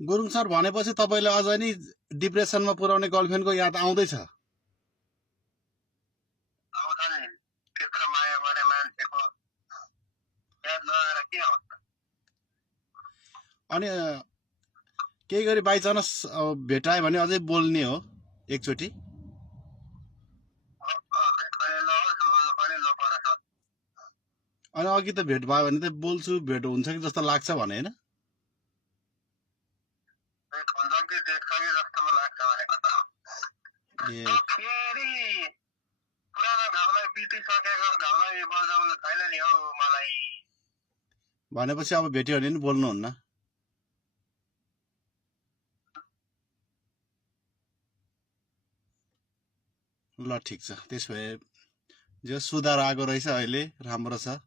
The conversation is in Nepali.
गुरुङ सर भनेपछि तपाईले अझ नि डिप्रेसनमा पुर्याउने गर्लफ्रेन्डको याद आउँदैछ? आउँछ नि, त्यत्रो माया गरे मान्छेको याद नआएर के आउँछ? अनि केही गरी बाइचान्स भेटायो भने अझै बोल्ने हो एकचोटि? भेट पनि नहोस्, बोल्नु पनि नपरोस्। अनि अघि त भेट भयो भने त बोल्छु, भेट हुन्छ कि जस्तो लाग्छ भने होइन? भेट हुन्छ कि देख्छ कि जस्तो पो लाग्छ भनेको त। ए फेरि पुरानो घाउलाई बितिसकेको घाउलाई बजाउनु छैन नि हौ मलाई। भनेपछि अब भेट्यो भने नि बोल्नुहुन्न? ल ठिक छ, त्यसो भए जो सुधार आएको रहेछ अहिले, राम्रो छ।